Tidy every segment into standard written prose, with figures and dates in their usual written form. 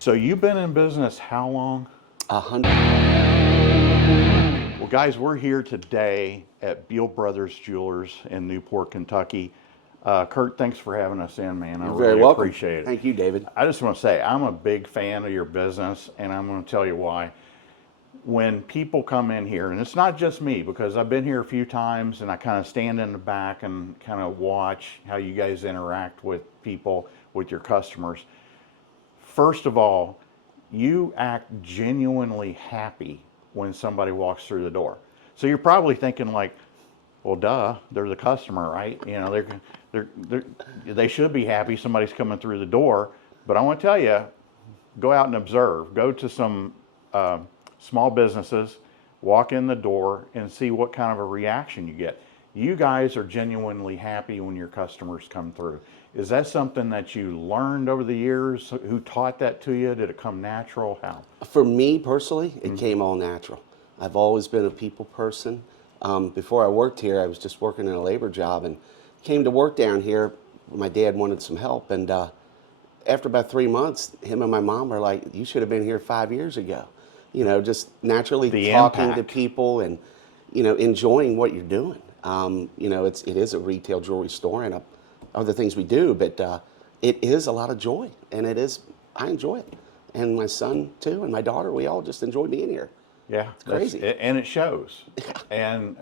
So you've been in business how long? 100. Well, guys, we're here today at Bihl Brothers Jewelers in Newport, Kentucky. Kurt, thanks for having us in, man. I You're very really welcome. appreciate it. Thank you, David. I just want to say I'm a big fan of your business, and I'm going to tell you why. When people come in here, and it's not just me, because I've been here a few times and I kind of stand in the back and kind of watch how you guys interact with people, with your customers. First of all, you act genuinely happy when somebody walks through the door. So you're probably thinking like, well, duh, they're the customer, right? You know, they should be happy somebody's coming through the door. But I want to tell you, go out and observe. Go to some small businesses, walk in the door, and see what kind of a reaction you get. You guys are genuinely happy when your customers come through. Is that something that you learned over the years? Who taught that to you? Did it come natural? How? For me personally, it came all natural. I've always been a people person. Before I worked here, I was just working in a labor job and came to work down here. My dad wanted some help, and after about 3 months, him and my mom were like, "You should have been here 5 years ago." You know, just naturally The talking to impact. people and, you know, enjoying what you're doing. You know, it is a retail jewelry store and other things we do, but it is a lot of joy, and I enjoy it. And my son too, and my daughter, we all just enjoy being here. Yeah, It's crazy. and it shows. And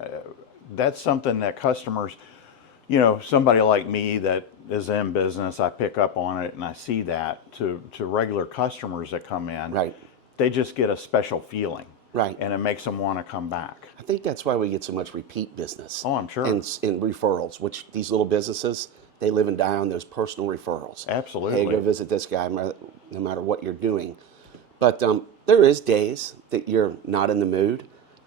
that's something that customers, you know, somebody like me that is in business, I pick up on it and I see that to regular customers that come in. Right. They just get a special feeling. Right. And it makes them want to come back. I think that's why we get so much repeat business. Oh, I'm sure. And referrals, which these little businesses, they live and die on those personal referrals. Absolutely. Hey, go visit this guy, no matter what you're doing. But there is days that you're not in the mood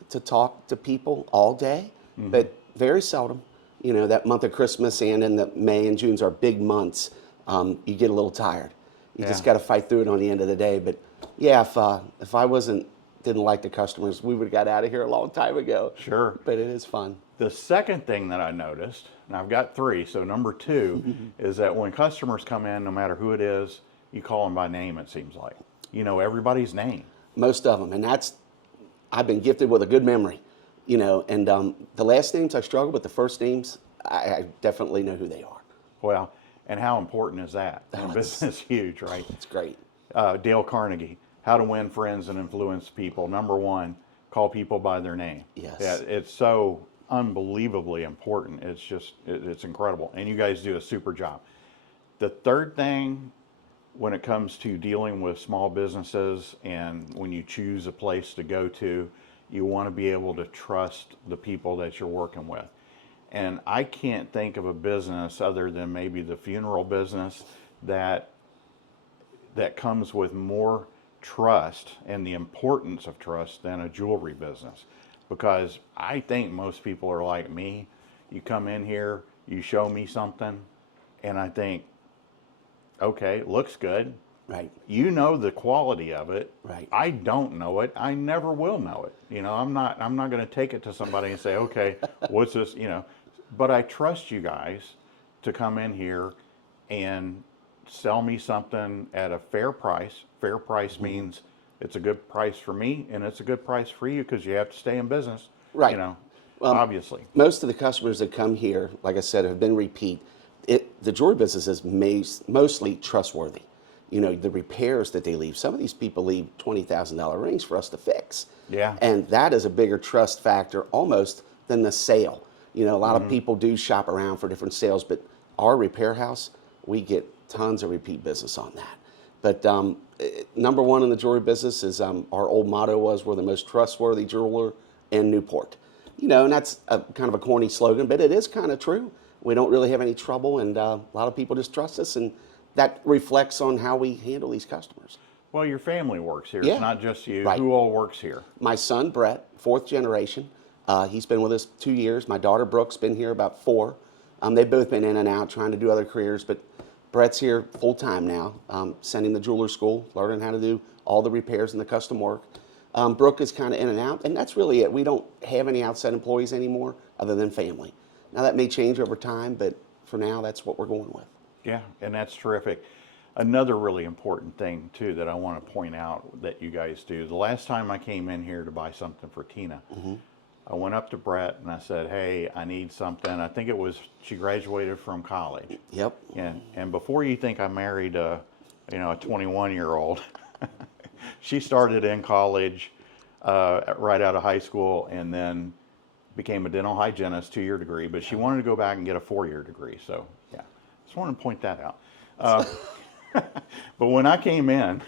to talk to people all day, but very seldom. You know, that month of Christmas and in the May and June's are big months. You get a little tired. You just got to fight through it on the end of the day. But yeah, if I didn't like the customers, we would have got out of here a long time ago. Sure. But it is fun. The second thing that I noticed, and I've got three, so number two is that when customers come in, no matter who it is, you call them by name, it seems like. You know everybody's name. Most of them, and I've been gifted with a good memory, you know. And the last names I struggle with, the first names I definitely know who they are. Well, and how important is that? Oh, In business, huge, right? It's great. Dale Carnegie, How to Win Friends and Influence People. Number one, call people by their name. Yes. Yeah, it's so unbelievably important. It's just, it's incredible. And you guys do a super job. The third thing, when it comes to dealing with small businesses and when you choose a place to go to, you want to be able to trust the people that you're working with. And I can't think of a business other than maybe the funeral business that comes with more trust and the importance of trust than a jewelry business. Because I think most people are like me. You come in here, you show me something, and I think, okay, looks good. Right. You know the quality of it. Right. I don't know it. I never will know it. You know, I'm not going to take it to somebody and say, okay, what's this, you know, but I trust you guys to come in here and sell me something at a fair price. Fair price means it's a good price for me and it's a good price for you because you have to stay in business. Right. You know, obviously. Most of the customers that come here, like I said, have been repeat. The jewelry business is mostly trustworthy. You know, the repairs that they leave. Some of these people leave $20,000 rings for us to fix. Yeah. And that is a bigger trust factor almost than the sale. You know, a lot of people do shop around for different sales, but our repair house, we get tons of repeat business on that. But number one in the jewelry business is our old motto was, we're the most trustworthy jeweler in Newport. You know, and that's kind of a corny slogan, but it is kind of true. We don't really have any trouble, and a lot of people just trust us, and that reflects on how we handle these customers. Well, your family works here. Yeah. It's not just you. Right. Who all works here? My son, Brett, fourth generation. He's been with us 2 years. My daughter, Brooke's been here about 4. They've both been in and out trying to do other careers, but Brett's here full time now, sending the jeweler school, learning how to do all the repairs and the custom work. Brooke is kind of in and out, and that's really it. We don't have any outside employees anymore other than family. Now that may change over time, but for now, that's what we're going with. Yeah, and that's terrific. Another really important thing too that I want to point out that you guys do. The last time I came in here to buy something for Tina, I went up to Brett and I said, "Hey, I need something." I think it was she graduated from college. Yep. And before you think I married a 21-year-old, she started in college right out of high school and then became a dental hygienist, 2-year degree. But she wanted to go back and get a 4-year degree. So yeah, just wanted to point that out. But when I came in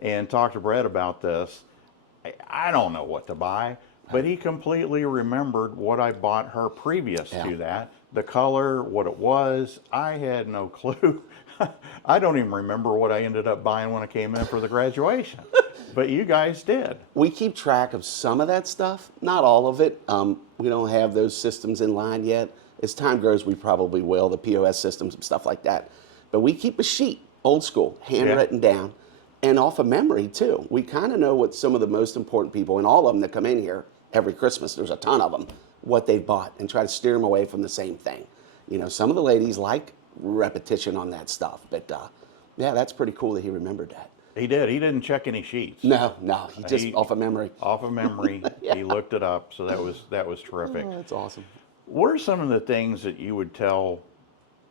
and talked to Brett about this, I don't know what to buy, but he completely remembered what I bought her previous to that. The color, what it was, I had no clue. I don't even remember what I ended up buying when I came in for the graduation, but you guys did. We keep track of some of that stuff, not all of it. We don't have those systems in line yet. As time grows, we probably will, the POS systems and stuff like that. But we keep a sheet, old school, handwritten down, and off of memory too. We kind of know what some of the most important people, and all of them that come in here every Christmas, there's a ton of them, what they've bought, and try to steer them away from the same thing. You know, some of the ladies like repetition on that stuff, but yeah, that's pretty cool that he remembered that. He did. He didn't check any sheets. No, he just off of memory. Off of memory, he looked it up, so that was terrific. Oh, that's awesome. What are some of the things that you would tell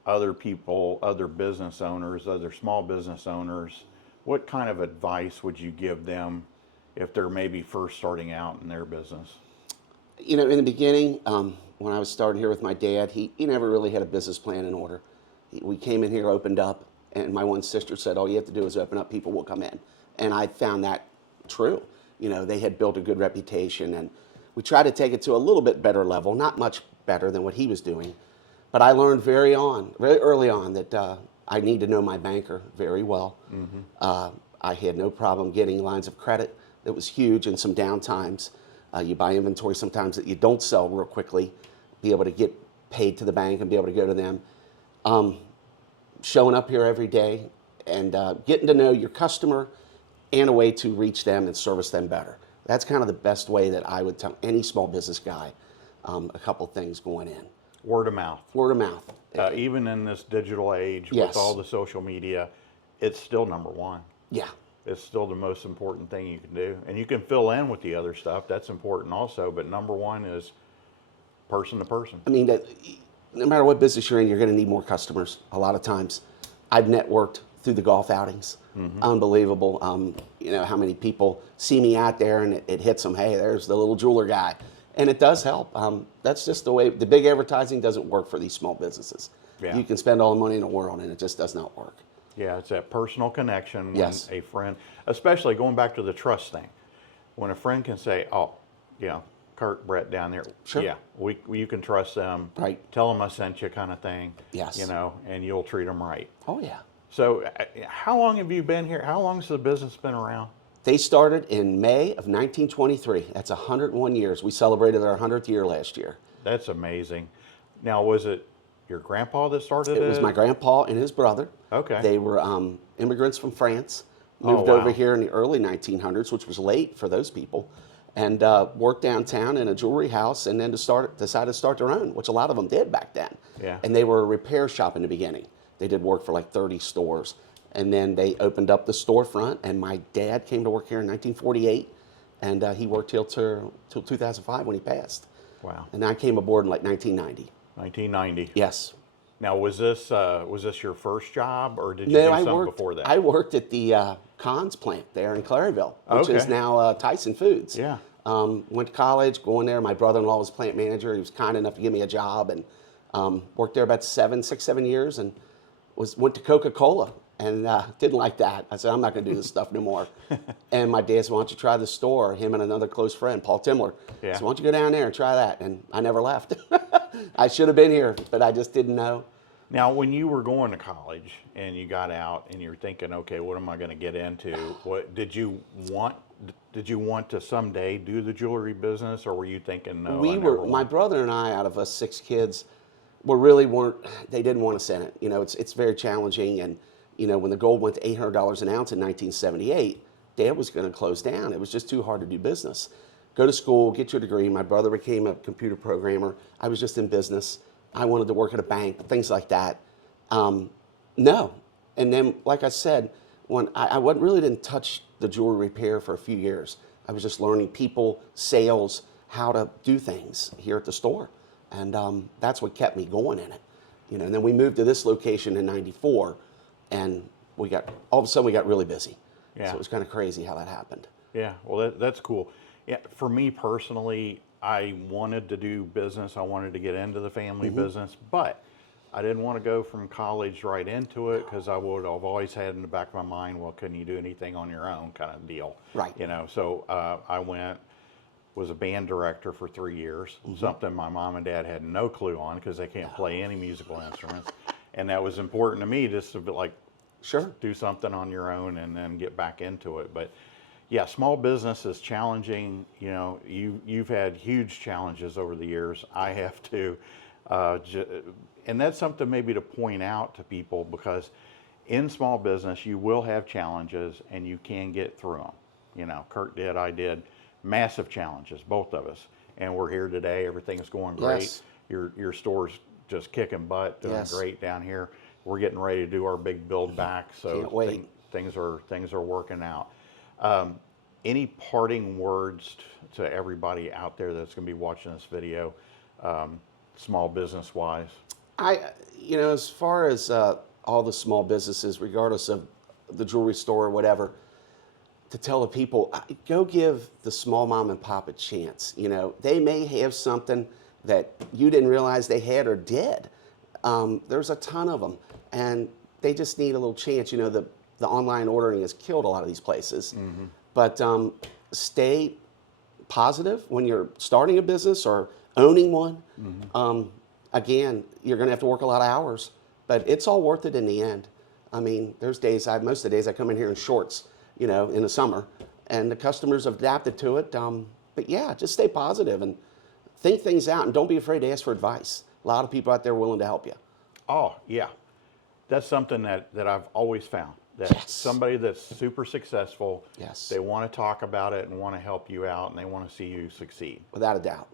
other people, other business owners, other small business owners? What kind of advice would you give them if they're maybe first starting out in their business? You know, in the beginning, when I was starting here with my dad, he never really had a business plan in order. We came in here, opened up, and my one sister said, all you have to do is open up, people will come in. And I found that true. You know, they had built a good reputation, and we tried to take it to a little bit better level, not much better than what he was doing. But I learned very early on that I need to know my banker very well. I had no problem getting lines of credit. That was huge in some down times. You buy inventory sometimes that you don't sell real quickly, be able to get paid to the bank and be able to go to them. Showing up here every day and getting to know your customer and a way to reach them and service them better. That's kind of the best way that I would tell any small business guy a couple things going in. Word of mouth. Word of mouth. Even in this digital age Yes. with all the social media, it's still number one. Yeah. It's still the most important thing you can do. And you can fill in with the other stuff. That's important also. But number one is person to person. I mean, no matter what business you're in, you're going to need more customers a lot of times. I've networked through the golf outings. Unbelievable. You know, how many people see me out there and it hits them, hey, there's the little jeweler guy. And it does help. That's just the way, the big advertising doesn't work for these small businesses. Yeah. You can spend all the money in the world and it just does not work. Yeah, it's that personal connection when Yes. a friend, especially going back to the trust thing, when a friend can say, oh, yeah, Kurt, Brett down there, Sure. yeah, you can trust them. Right. Tell them I sent you kind of thing. Yes. You know, and you'll treat them right. Oh, yeah. So how long have you been here? How long has the business been around? They started in May of 1923. That's 101 years. We celebrated our 100th year last year. That's amazing. Now, was it your grandpa that started it? It was my grandpa and his brother. Okay. They were immigrants from France, Oh, moved wow. over here in the early 1900s, which was late for those people, and worked downtown in a jewelry house, and then decided to start their own, which a lot of them did back then. Yeah. And they were a repair shop in the beginning. They did work for like 30 stores. And then they opened up the storefront, and my dad came to work here in 1948, and he worked till 2005 when he passed. Wow. And I came aboard in like 1990. 1990. Yes. Now, was this your first job, or did you No, do I something worked. before that? I worked at the Conn's plant there in Claryville, which is Okay. now Tyson Foods. Yeah. Went to college, going there. My brother-in-law was plant manager. He was kind enough to give me a job, and worked there about 7 years, and went to Coca-Cola. And didn't like that. I said, I'm not going to do this stuff no more. And my dad said, why don't you try the store? Him and another close friend, Paul Timler. Yeah. So why don't you go down there and try that? And I never left. I should have been here, but I just didn't know. Now, when you were going to college and you got out and you're thinking, okay, what am I going to get into? What did you want? Did you want to someday do the jewelry business, or were you thinking, no? My brother and I, out of us 6 kids, they didn't want us in it. You know, it's very challenging. And, you know, when the gold went to $800 an ounce in 1978, Dad was going to close down. It was just too hard to do business. Go to school, get your degree. My brother became a computer programmer. I was just in business. I wanted to work at a bank, things like that. No, And then, like I said, when I wasn't, really didn't touch the jewelry repair for a few years. I was just learning people, sales, how to do things here at the store. And that's what kept me going in it. You know, and then we moved to this location in '94, and all of a sudden we got really busy. Yeah. So it was kind of crazy how that happened. Yeah, well, that's cool. Yeah, for me personally, I wanted to do business. I wanted to get into the family business, but I didn't want to go from college right into it because I've always had in the back of my mind, well, can you do anything on your own kind of deal? Right. You know, so I was a band director for 3 years, something my mom and dad had no clue on because they can't play any musical instruments. And that was important to me just to be like, Sure. do something on your own and then get back into it. But yeah, small business is challenging. You know, you've had huge challenges over the years. I have too. And that's something maybe to point out to people, because in small business, you will have challenges and you can get through them. You know, Kurt did, I did, massive challenges, both of us. And we're here today. Everything's going great. Yes. Your store's just kicking butt, doing Yes. great down here. We're getting ready to do our big build back. So Can't wait. things are working out. Any parting words to everybody out there that's going to be watching this video, small business wise? You know, as far as all the small businesses, regardless of the jewelry store or whatever, to tell the people, go give the small mom and pop a chance. You know, they may have something that you didn't realize they had or did. There's a ton of them, and they just need a little chance. You know, the online ordering has killed a lot of these places. But stay positive when you're starting a business or owning one. Again, you're going to have to work a lot of hours, but it's all worth it in the end. I mean, there's days, most of the days I come in here in shorts, you know, in the summer, and the customers have adapted to it. But yeah, just stay positive and think things out, and don't be afraid to ask for advice. A lot of people out there willing to help you. Oh, yeah. That's something that I've always found. That Yes. somebody that's super successful, Yes. they want to talk about it and want to help you out, and they want to see you succeed. Without a doubt.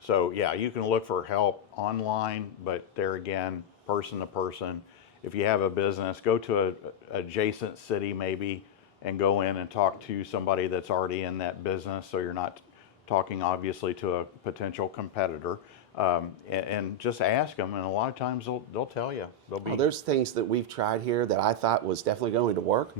So yeah, you can look for help online, but there again, person to person. If you have a business, go to a adjacent city maybe and go in and talk to somebody that's already in that business, so you're not talking obviously to a potential competitor. And just ask them, and a lot of times they'll tell you. They'll be. Well, there's things that we've tried here that I thought was definitely going to work.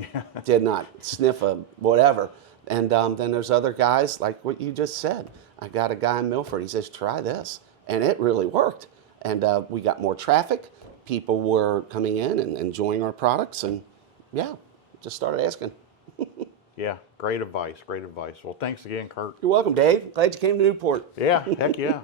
Did not sniff a whatever. And then there's other guys, like what you just said. I got a guy in Milford, he says, try this. And it really worked. And we got more traffic. People were coming in and enjoying our products. And yeah, just started asking. Yeah, great advice, great advice. Well, thanks again, Kurt. You're welcome, Dave. Glad you came to Newport. Yeah, heck yeah.